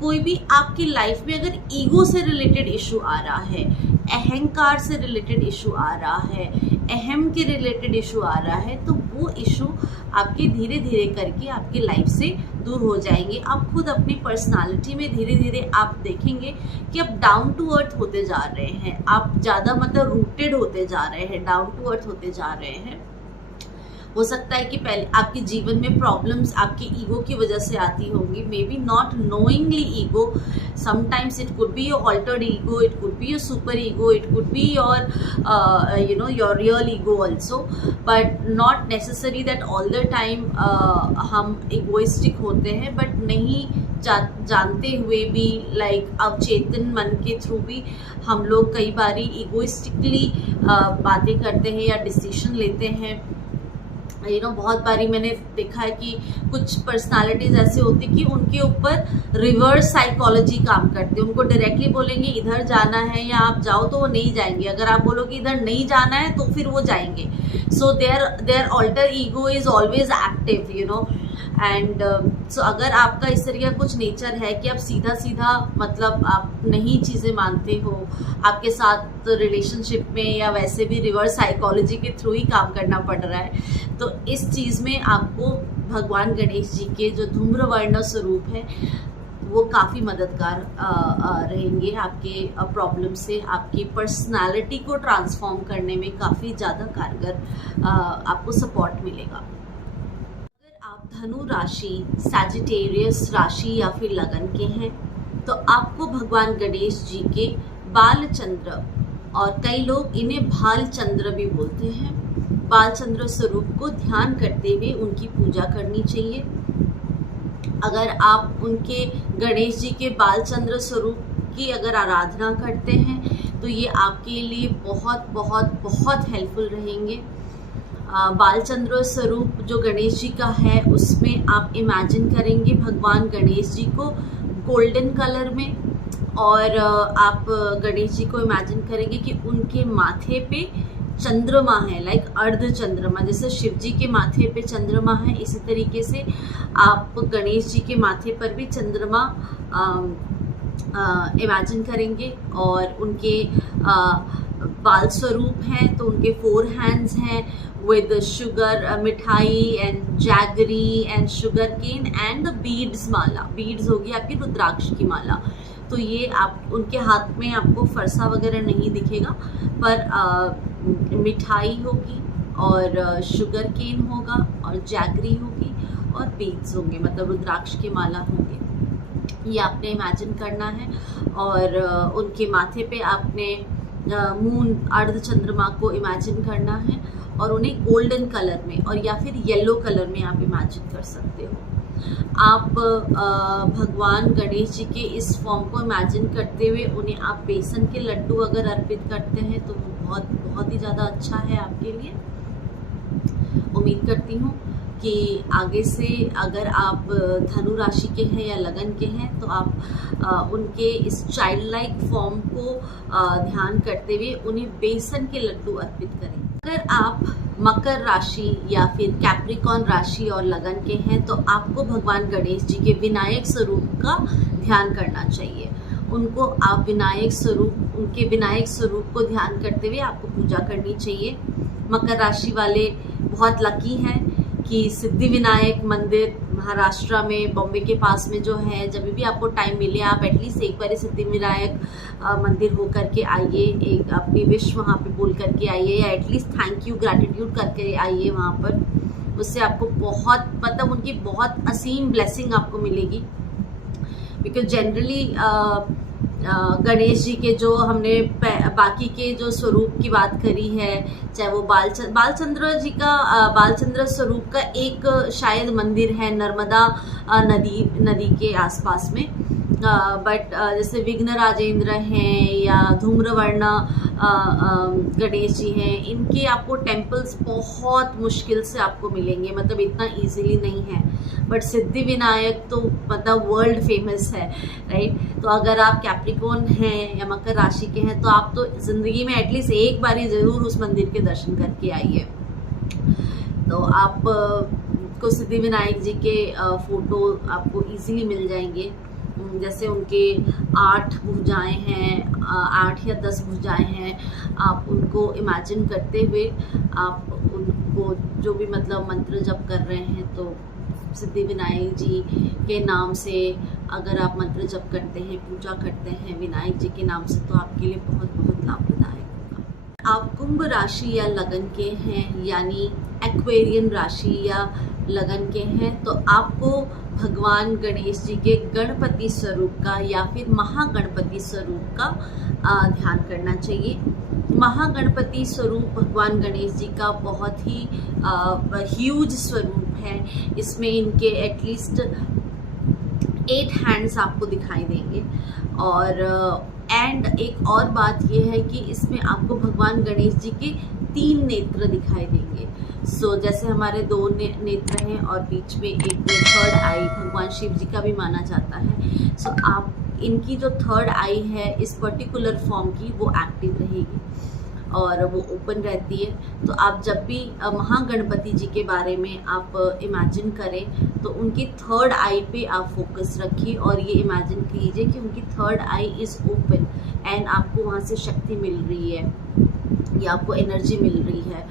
कोई भी आपकी लाइफ में अगर ईगो से रिलेटेड इशू आ रहा है, अहंकार से रिलेटेड इशू आ रहा है, अहम के रिलेटेड इशू आ रहा है, तो वो इशू आपके धीरे धीरे करके आपकी लाइफ से दूर हो जाएंगे। आप खुद अपनी पर्सनालिटी में धीरे धीरे आप देखेंगे कि आप डाउन टू अर्थ होते जा रहे हैं, आप ज़्यादा मतलब रूटेड होते जा रहे हैं, डाउन टू अर्थ होते जा रहे हैं। हो सकता है कि पहले आपके जीवन में प्रॉब्लम्स आपकी ईगो की वजह से आती होंगी, may be not knowingly ego, sometimes it could be your altered ego, it could be your super ego, it could be your your real ego also, but not necessary that all the time हम egoistic होते हैं, but नहीं जानते हुए भी like अवचेतन मन के थ्रू भी हम लोग कई बारी इगोइस्टिकली बातें करते हैं या डिसीजन लेते हैं। बहुत बारी मैंने देखा है कि कुछ पर्सनालिटीज ऐसे होती कि उनके ऊपर रिवर्स साइकोलॉजी काम करती है। उनको डायरेक्टली बोलेंगे इधर जाना है या आप जाओ तो वो नहीं जाएंगे, अगर आप बोलोगे इधर नहीं जाना है तो फिर वो जाएंगे। So their alter ego is always active and so अगर आपका इस तरह का कुछ नेचर है कि आप सीधा सीधा मतलब आप नहीं चीज़ें मानते हो, आपके साथ रिलेशनशिप में या वैसे भी रिवर्स साइकोलॉजी के थ्रू ही काम करना पड़ रहा है, तो इस चीज़ में आपको भगवान गणेश जी के जो धूम्रवर्ण स्वरूप है वो काफ़ी मददगार रहेंगे। आपके प्रॉब्लम से आपकी पर्सनालिटी को ट्रांसफॉर्म करने में काफ़ी ज़्यादा कारगर आपको सपोर्ट मिलेगा। धनु राशि, सैजिटेरियस राशि या फिर लगन के हैं तो आपको भगवान गणेश जी के बालचंद्र, और कई लोग इन्हें भालचंद्र भी बोलते हैं, बालचंद्र स्वरूप को ध्यान करते हुए उनकी पूजा करनी चाहिए। अगर आप उनके गणेश जी के बालचंद्र स्वरूप की अगर आराधना करते हैं तो ये आपके लिए बहुत बहुत बहुत हेल्पफुल रहेंगे। बालचंद्र स्वरूप जो गणेश जी का है उसमें आप इमेजिन करेंगे भगवान गणेश जी को गोल्डन कलर में, और आप गणेश जी को इमेजिन करेंगे कि उनके माथे पे चंद्रमा है, लाइक अर्ध चंद्रमा। जैसे शिव जी के माथे पे चंद्रमा है, इसी तरीके से आप गणेश जी के माथे पर भी चंद्रमा इमेजिन करेंगे। और उनके बाल स्वरूप हैं तो उनके 4 हैंड्स हैं विद शुगर, मिठाई and jaggery and sugarcane and the beads माला। बीड्स होगी आपकी रुद्राक्ष की माला। तो ये आप उनके हाथ में आपको फरसा वगैरह नहीं दिखेगा, पर मिठाई होगी और शुगर केन होगा और जैगरी होगी और बीड्स होंगे, मतलब रुद्राक्ष की माला होंगे। ये आपने इमेजिन करना है। और उनके माथे पे आपने मून अर्ध चंद्रमा को इमेजिन करना है और उन्हें गोल्डन कलर में और या फिर येलो कलर में आप इमेजिन कर सकते हो। आप भगवान गणेश जी के इस फॉर्म को इमेजिन करते हुए उन्हें आप बेसन के लड्डू अगर अर्पित करते हैं तो वो बहुत बहुत ही ज़्यादा अच्छा है आपके लिए। उम्मीद करती हूँ कि आगे से अगर आप धनु राशि के हैं या लगन के हैं तो आप उनके इस चाइल्ड लाइक फॉर्म को ध्यान करते हुए उन्हें बेसन के लड्डू अर्पित करें। अगर आप मकर राशि या फिर कैप्रिकॉर्न राशि और लगन के हैं तो आपको भगवान गणेश जी के विनायक स्वरूप का ध्यान करना चाहिए। उनको आप उनके विनायक स्वरूप को ध्यान करते हुए आपको पूजा करनी चाहिए। मकर राशि वाले बहुत लकी हैं कि सिद्धि विनायक मंदिर महाराष्ट्र में बॉम्बे के पास में जो है, जब भी आपको टाइम मिले आप एटलीस्ट एक बार सिद्धि विनायक मंदिर हो करके आइए, एक अपनी विश वहाँ पे बोल करके आइए या एटलीस्ट थैंक यू ग्रैटिट्यूड करके आइए वहाँ पर। उससे आपको बहुत मतलब उनकी बहुत असीम ब्लेसिंग आपको मिलेगी। बिकॉज जनरली गणेश जी के जो हमने बाकी के जो स्वरूप की बात करी है, चाहे वो बालचंद्र जी का बालचंद्र स्वरूप का एक शायद मंदिर है नर्मदा नदी के आसपास में, बट जैसे विघ्न राजेंद्र हैं या धूम्रवर्ण गणेश जी हैं, इनके आपको टेम्पल्स बहुत मुश्किल से आपको मिलेंगे, मतलब इतना इजीली नहीं है। बट सिद्धि विनायक तो मतलब वर्ल्ड फेमस है, राइट। तो अगर आप कैप्रिकॉर्न हैं या मकर राशि के हैं तो आप तो ज़िंदगी में एटलीस्ट एक बार ही ज़रूर उस मंदिर के दर्शन करके आइए। तो आप को सिद्धि विनायक जी के फोटो आपको इजीली मिल जाएंगे। जैसे उनके 8 भुजाएं हैं, 8 या 10 भुजाएं हैं, आप उनको इमेजिन करते हुए आप उनको जो भी मतलब मंत्र जप कर रहे हैं तो सिद्धि विनायक जी के नाम से अगर आप मंत्र जप करते हैं, पूजा करते हैं विनायक जी के नाम से, तो आपके लिए बहुत बहुत लाभप्रदायक होगा। आप कुंभ राशि या लगन के हैं यानी एक्वेरियन राशि या लगन के हैं तो आपको भगवान गणेश जी के गणपति स्वरूप का या फिर महागणपति स्वरूप का ध्यान करना चाहिए। महागणपति स्वरूप भगवान गणेश जी का बहुत ही ह्यूज स्वरूप है। इसमें इनके एटलीस्ट 8 हैंड्स आपको दिखाई देंगे। और एंड एक और बात यह है कि इसमें आपको भगवान गणेश जी के 3 नेत्र दिखाई देंगे। सो जैसे हमारे 2 नेत्र हैं और बीच में एक 3rd आई भगवान शिव जी का भी माना जाता है। सो आप इनकी जो 3rd आई है इस पर्टिकुलर फॉर्म की वो एक्टिव रहेगी और वो ओपन रहती है। तो आप जब भी महागणपति जी के बारे में आप इमेजिन करें तो उनकी 3rd आई पे आप फोकस रखिए और ये इमेजिन कीजिए कि उनकी 3rd I is open and आपको वहाँ से शक्ति मिल रही है या आपको एनर्जी मिल रही है।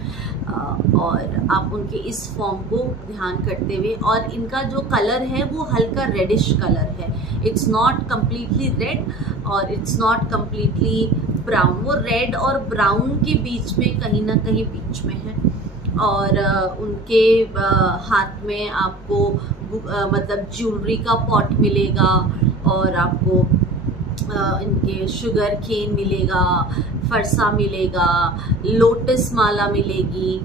और आप उनके इस फॉर्म को ध्यान करते हुए, और इनका जो कलर है वो हल्का रेडिश कलर है। इट्स नॉट कम्प्लीटली रेड और इट्स नॉट कम्प्लीटली ब्राउन, वो रेड और ब्राउन के बीच में कहीं ना कहीं बीच में है। और उनके हाथ में आपको मतलब ज्वेलरी का पॉट मिलेगा, और आपको इनके शुगर केन मिलेगा, फरसा मिलेगा, लोटस माला मिलेगी,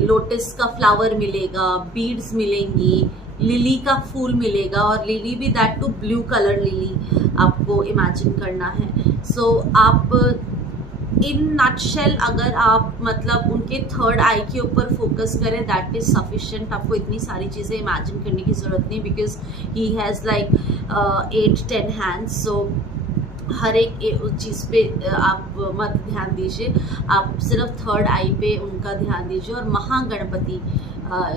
लोटस का फ्लावर मिलेगा, बीड्स मिलेंगी, लिली का फूल मिलेगा, और लिली भी that too blue colour lily आपको इमेजिन करना है। सो आप इन नटशेल अगर आप मतलब उनके थर्ड आई के ऊपर फोकस करें दैट इज सफिशिएंट। आपको इतनी सारी चीज़ें इमेजिन करने की ज़रूरत नहीं, because he has like 8-10 hands. So हर एक उस चीज़ पे आप मत ध्यान दीजिए, आप सिर्फ थर्ड आई पे उनका ध्यान दीजिए। और महागणपति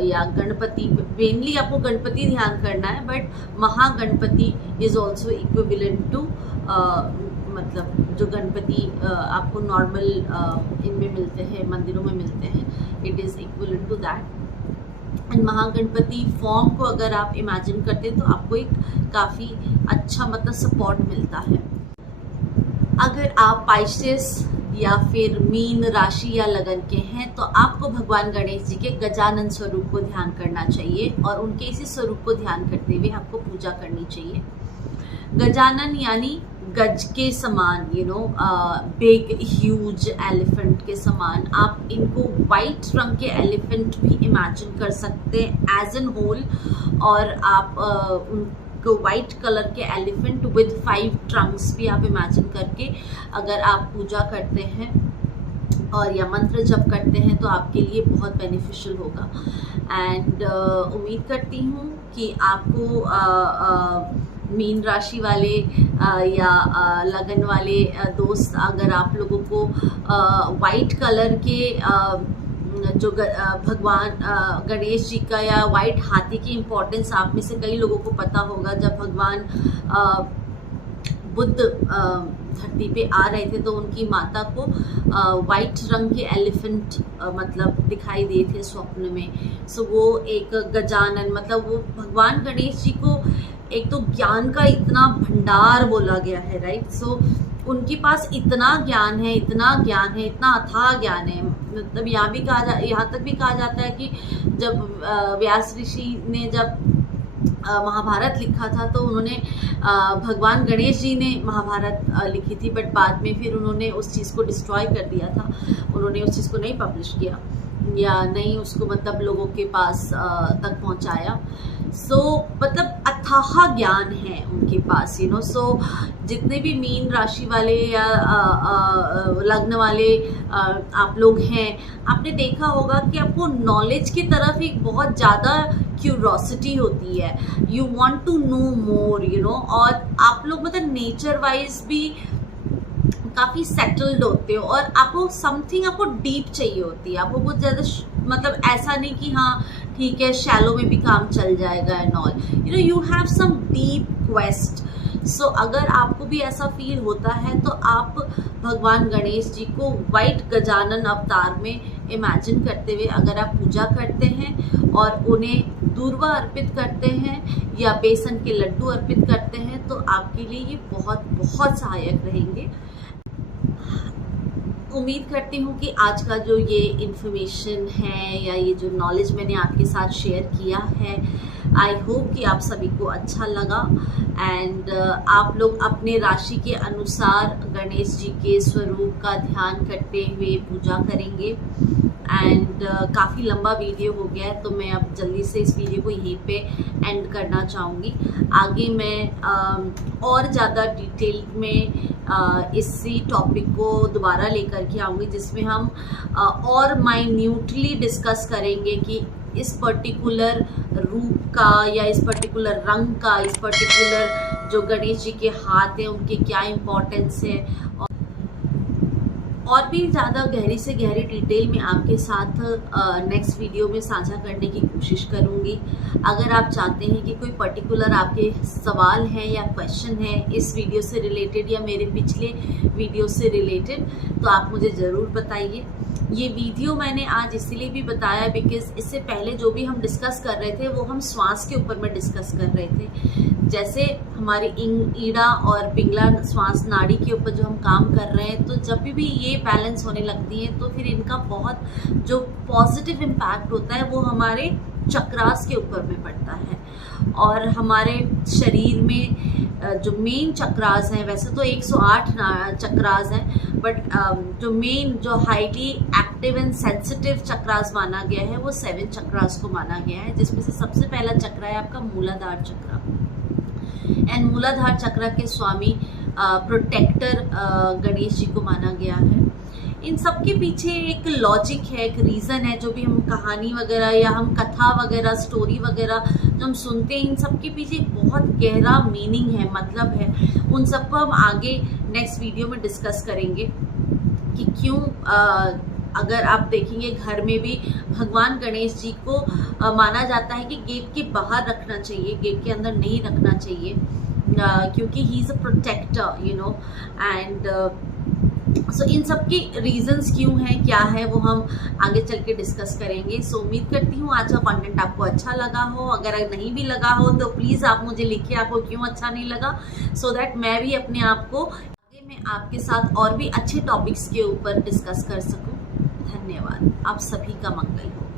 या गणपति, मेनली आपको गणपति ध्यान करना है, but Mahaganapati is also equivalent to मतलब जो गणपति आपको नॉर्मल इनमें मिलते हैं, मंदिरों में मिलते हैं, it is equivalent to that. And Mahaganapati form को अगर आप इमेजिन करते हैं तो आपको एक काफ़ी अच्छा मतलब सपोर्ट मिलता है। अगर आप पाइसेस या फिर मीन राशि या लगन के हैं तो आपको भगवान गणेश जी के गजानन स्वरूप को ध्यान करना चाहिए, और उनके इसी स्वरूप को ध्यान करते हुए आपको पूजा करनी चाहिए। गजानन यानी गज के समान, बिग ह्यूज एलिफेंट के समान। आप इनको वाइट रंग के एलिफेंट भी इमेजिन कर सकते हैं एज एन होल, और आप उनको वाइट कलर के एलिफेंट विद 5 ट्रंक्स भी आप इमेजिन करके अगर आप पूजा करते हैं और या मंत्र जप करते हैं तो आपके लिए बहुत बेनिफिशियल होगा। एंड उम्मीद करती हूँ कि आपको मीन राशि वाले या लगन वाले दोस्त, अगर आप लोगों को वाइट कलर के जो भगवान गणेश जी का या वाइट हाथी की इम्पोर्टेंस आप में से कई लोगों को पता होगा। जब भगवान बुद्ध धरती पे आ रहे थे तो उनकी माता को वाइट रंग के एलिफेंट मतलब दिखाई दिए थे स्वप्न में। सो वो एक गजानन, मतलब वो भगवान गणेश जी को एक तो ज्ञान का इतना भंडार बोला गया है, राइट। सो उनके पास इतना ज्ञान है, इतना अथाह ज्ञान है। मतलब यहाँ तक भी कहा जाता है कि जब व्यास ऋषि ने जब महाभारत लिखा था तो उन्होंने भगवान गणेश जी ने महाभारत लिखी थी, बट बाद में फिर उन्होंने उस चीज़ को डिस्ट्रॉय कर दिया था। उन्होंने उस चीज़ को नहीं पब्लिश किया या नहीं उसको मतलब लोगों के पास तक पहुंचाया। सो मतलब अथाह ज्ञान है उनके पास, सो जितने भी मीन राशि वाले या लग्न वाले आप लोग हैं, आपने देखा होगा कि आपको नॉलेज की तरफ एक बहुत ज़्यादा क्यूरोसिटी होती है, यू वांट टू नो मोर, और आप लोग मतलब नेचर वाइज भी काफ़ी सेटल्ड होते हो, और आपको समथिंग आपको डीप चाहिए होती है। आपको बहुत ज़्यादा मतलब ऐसा नहीं कि हाँ ठीक है शैलो में भी काम चल जाएगा and all, you have some deep quest. So अगर आपको भी ऐसा फील होता है तो आप भगवान गणेश जी को वाइट गजानन अवतार में इमेजिन करते हुए अगर आप पूजा करते हैं और उन्हें दूर्वा अर्पित करते हैं या बेसन के लड्डू अर्पित करते हैं तो आपके लिए ये बहुत बहुत सहायक रहेंगे। उम्मीद करती हूँ कि आज का जो ये इन्फॉर्मेशन है या ये जो नॉलेज मैंने आपके साथ शेयर किया है, आई होप कि आप सभी को अच्छा लगा। एंड आप लोग अपने राशि के अनुसार गणेश जी के स्वरूप का ध्यान करते हुए पूजा करेंगे। एंड काफ़ी लंबा वीडियो हो गया है तो मैं अब जल्दी से इस वीडियो को यहीं पे एंड करना चाहूँगी। आगे मैं और ज़्यादा डिटेल में इसी टॉपिक को दोबारा लेकर के आऊँगी जिसमें हम और माइन्यूटली डिस्कस करेंगे कि इस पर्टिकुलर रूप का या इस पर्टिकुलर रंग का, इस पर्टिकुलर जो गणेश जी के हाथ हैं उनके क्या इम्पोर्टेंस है, और भी ज़्यादा गहरी से गहरी डिटेल में आपके साथ नेक्स्ट वीडियो में साझा करने की कोशिश करूँगी। अगर आप चाहते हैं कि कोई पर्टिकुलर आपके सवाल हैं या क्वेश्चन है इस वीडियो से रिलेटेड या मेरे पिछले वीडियो से रिलेटेड तो आप मुझे ज़रूर बताइए। ये वीडियो मैंने आज इसलिए भी बताया बिकॉज इससे पहले जो भी हम डिस्कस कर रहे थे वो हम श्वास के ऊपर में डिस्कस कर रहे थे। जैसे हमारी ईड़ा और पिंगला श्वास नाड़ी के ऊपर जो हम काम कर रहे हैं, तो जब भी ये बैलेंस होने लगती है तो फिर इनका बहुत जो पॉजिटिव इम्पैक्ट होता है वो हमारे चक्रास के ऊपर में पड़ता है। और हमारे शरीर में जो मेन चक्रास हैं, वैसे तो 108 चक्रास हैं, बट जो मेन जो highly active and sensitive chakras माना गया है वो 7 चक्रास को माना गया है, जिसमें से सबसे पहला चक्र है आपका मूलाधार चक्र। एंड मूलाधार चक्र के स्वामी प्रोटेक्टर गणेश जी को माना गया है। इन सब के पीछे एक लॉजिक है, एक रीज़न है। जो भी हम कहानी वगैरह या हम कथा वगैरह, स्टोरी वगैरह जो हम सुनते हैं, इन सब के पीछे बहुत गहरा मीनिंग है, मतलब है। उन सबको हम आगे नेक्स्ट वीडियो में डिस्कस करेंगे कि क्यों अगर आप देखेंगे घर में भी भगवान गणेश जी को माना जाता है कि गेट के बाहर रखना चाहिए, गेट के अंदर नहीं रखना चाहिए, क्योंकि he is a protector, you know. And so इन सब की रीजंस क्यों हैं, क्या है, वो हम आगे चल के डिस्कस करेंगे। सो उम्मीद करती हूँ आज का कंटेंट आपको अच्छा लगा हो। अगर नहीं भी लगा हो तो प्लीज़ आप मुझे लिखिए आपको क्यों अच्छा नहीं लगा, सो दैट मैं भी अपने आप को आगे में आपके साथ और भी अच्छे टॉपिक्स के ऊपर डिस्कस कर सकूँ। धन्यवाद। आप सभी का मंगल हो।